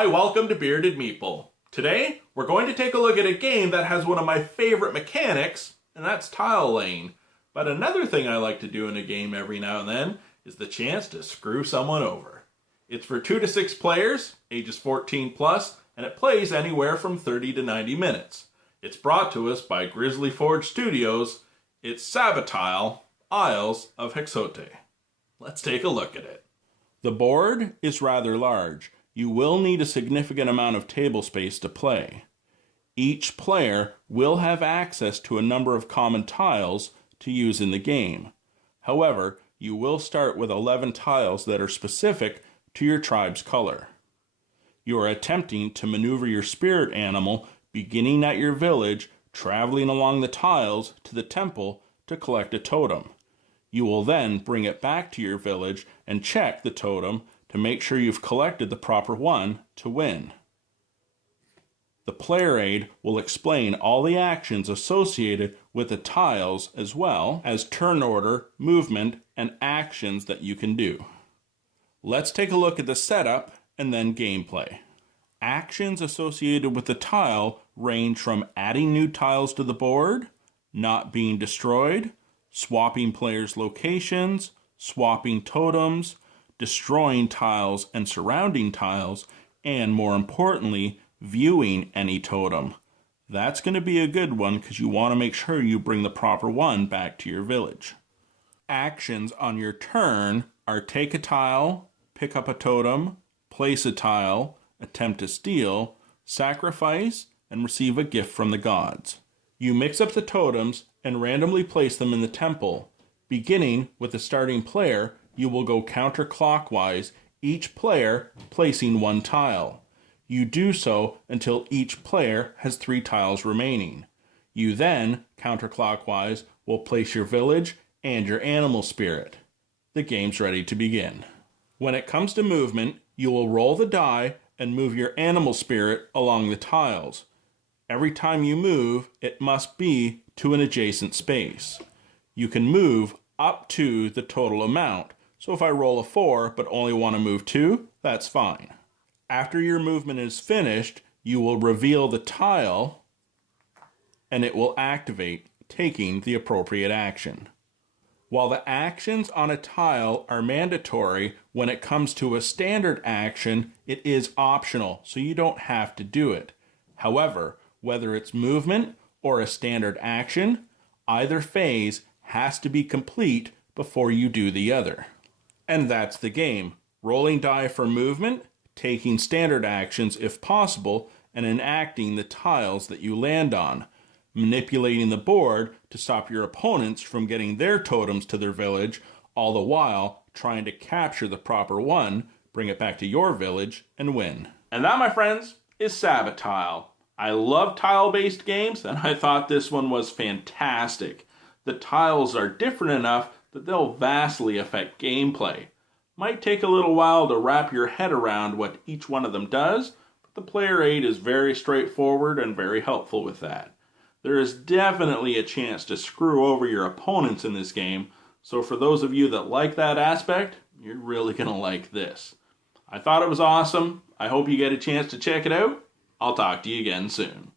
Hi, welcome to Bearded Meeple. Today, we're going to take a look at a game that has one of my favorite mechanics, and that's tile laying. But another thing I like to do in a game every now and then is the chance to screw someone over. It's for 2 to 6 players, ages 14 plus, and it plays anywhere from 30 to 90 minutes. It's brought to us by Grizzly Forge Studios. It's Sabotile, Isles of Hexoté. Let's take a look at it. The board is rather large. You will need a significant amount of table space to play. Each player will have access to a number of common tiles to use in the game. However, you will start with 11 tiles that are specific to your tribe's color. You are attempting to maneuver your spirit animal beginning at your village, traveling along the tiles to the temple to collect a totem. You will then bring it back to your village and check the totem to make sure you've collected the proper one to win. The player aid will explain all the actions associated with the tiles as well as turn order, movement, and actions that you can do. Let's take a look at the setup and then gameplay. Actions associated with the tile range from adding new tiles to the board, not being destroyed, swapping players' locations, swapping totems, destroying tiles and surrounding tiles, and more importantly, viewing any totem. That's going to be a good one because you want to make sure you bring the proper one back to your village. Actions on your turn are take a tile, pick up a totem, place a tile, attempt to steal, sacrifice, and receive a gift from the gods. You mix up the totems and randomly place them in the temple. Beginning with the starting player, you will go counterclockwise, each player placing one tile. You do so until each player has 3 tiles remaining. You then, counterclockwise, will place your village and your animal spirit. The game's ready to begin. When it comes to movement, you will roll the die and move your animal spirit along the tiles. Every time you move, it must be to an adjacent space. You can move up to the total amount. So if I roll a 4 but only want to move 2, that's fine. After your movement is finished, you will reveal the tile and it will activate, taking the appropriate action. While the actions on a tile are mandatory, when it comes to a standard action, it is optional, so you don't have to do it. However, whether it's movement or a standard action, either phase has to be complete before you do the other. And that's the game. Rolling die for movement, taking standard actions if possible, and enacting the tiles that you land on. Manipulating the board to stop your opponents from getting their totems to their village, all the while trying to capture the proper one, bring it back to your village, and win. And that, my friends, is Sabotile. I love tile-based games, and I thought this one was fantastic. The tiles are different enough that they'll vastly affect gameplay. Might take a little while to wrap your head around what each one of them does, but the player aid is very straightforward and very helpful with that. There is definitely a chance to screw over your opponents in this game, so for those of you that like that aspect, you're really going to like this. I thought it was awesome. I hope you get a chance to check it out. I'll talk to you again soon.